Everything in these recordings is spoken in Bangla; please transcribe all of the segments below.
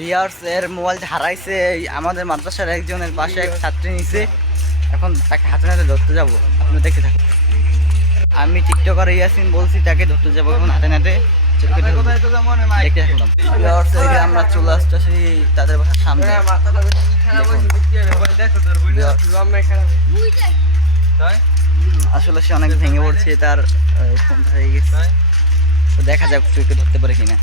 ভিউয়ার্স এর মোবাইলটা হারাইছে আমাদের মাদ্রাসার একজনের পাশে এক ছাত্রী নিছে। এখন তাকে হাতে নাতে ধরতে যাবো, আপনারা দেখতে থাকুন। আমি টিকটকার ইয়াসিন বলছি, তাকে ধরতে যাবো এখন হাতে নাতে। ভিউয়ার্স আমরা চলে আসতেছি তাদের বাসার সামনে। আসলে সে অনেক ভেঙে পড়ছে, তার ফোন হয়ে গেছে। তো দেখা যাক চুইকে ধরতে পারে কিনা।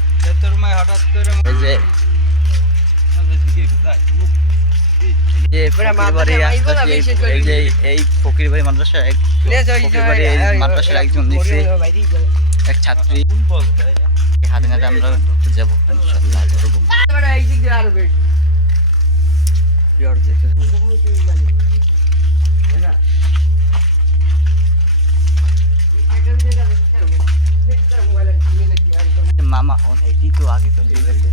এই ফকির বাড়ি মাদ্রাসা মাদ্রাসার একজন নিচে এক ছাত্রী হাতে নাতে আমরা ধরতে যাবো ইনশাআল্লাহ। ধরবো মামা ফোন এটি তো আগে চলে গেছে,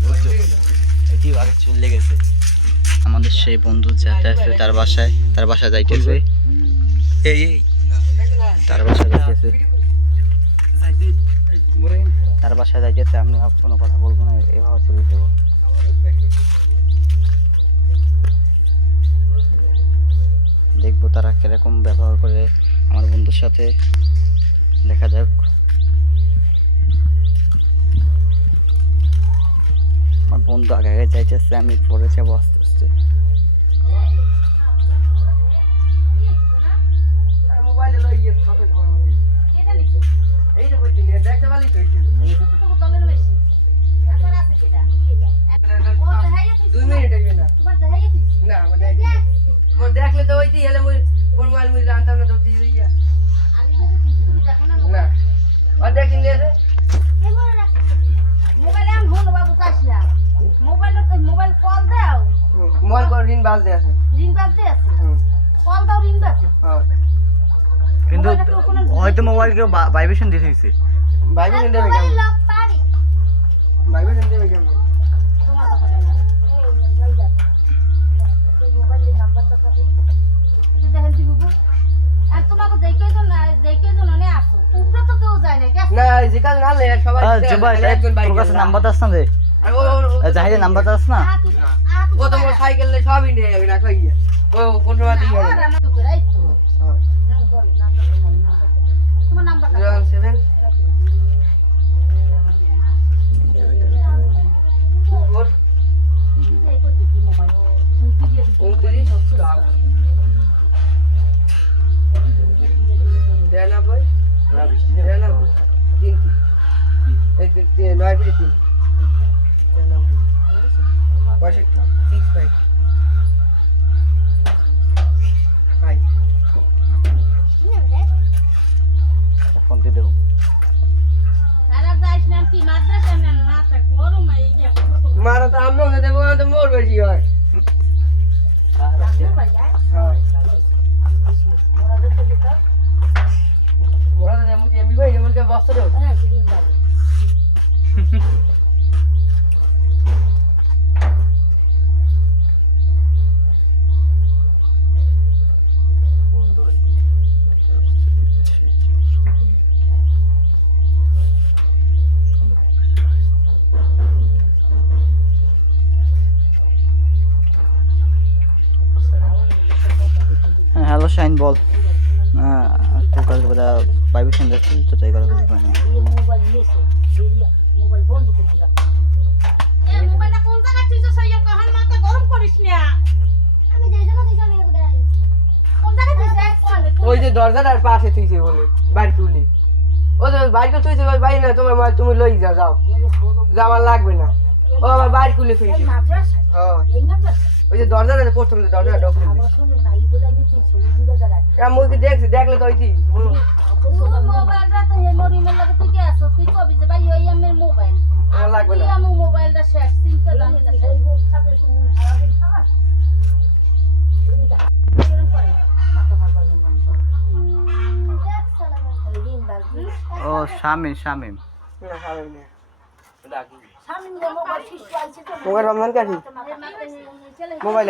এটিও আগে চলে গেছে। আমাদের সেই বন্ধু যাতে আছে তার বাসায় যাইতেছে। এই তার বাসায় যাইতেছে, আমি আর কোনো কথা বলবো না, এভাবে চলে যাবো। দেখবো তারা কিরকম ব্যবহার করে আমার বন্ধুর সাথে, দেখা যাক। আমার বন্ধু আগে আগে যাইতেছে, আমি পরে যাবো আস্তে আস্তে। দেখলে তো ওইটি হলে মোবাইল মুই জানতাম না, ধরতে যাইয়া না আর দেখি মোবাইল কল রিং বাজতে আছে, কিন্তু হয়তো মোবাইল কেউ ভাইব্রেশন দিয়ে দিয়েছে। ভাইব্রেশন দেবে কেমন? ভাইব্রেশন দেবে কেমন? না জিকাল না লে সবাই তোর কাছে নাম্বারটা আছে না রে? জাহিদের নাম্বারটা আছে না? ও তো মোর সাইকেল লে সবই নিয়ে যাবে রাখো গিয়া। ও কোন সময় দিয়ে গেল তোমার নাম্বারটা 07 ফোন দিয়ে দেবো। মারা তো আমরা দেবো তো মোর বেশি হয়। হ্যালো শাইন বল। তোর কাছে বোধ ভাইব্রেশন যাচ্ছে তো, তাই করা বুঝতে পারি না। ওই যে দরজাটার পাশে তুইছে বলে বাড়ি তুলি, ও তো বাড়িতে তুইছে বাড়ি না তোমার মা, তুমি লই যাও আমার লাগবে না। ও আমার বাড়ি খুলে তুইছে, ওই যে দরজাটা প্রথম দরজাটা ঢোকে মুই কি দেখছি, দেখলে তো ওইটি লাগবে না। ও শামিম শামিম মোবাইল রমজান কাঠি মোবাইল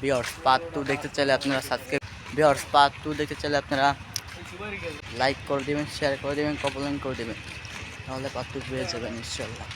ভিউয়ার্স পার্ট 2 দেখতে চাইলে আপনারা সাবস্ক্রাইব, ভিউয়ার্স পার্ট 2 দেখতে চাইলে আপনারা লাইক করে দিবেন, শেয়ার করে দিবেন, কমেন্ট করে দিবেন, তাহলে পার্ট 2 পেয়ে যাবেন ইনশাআল্লাহ।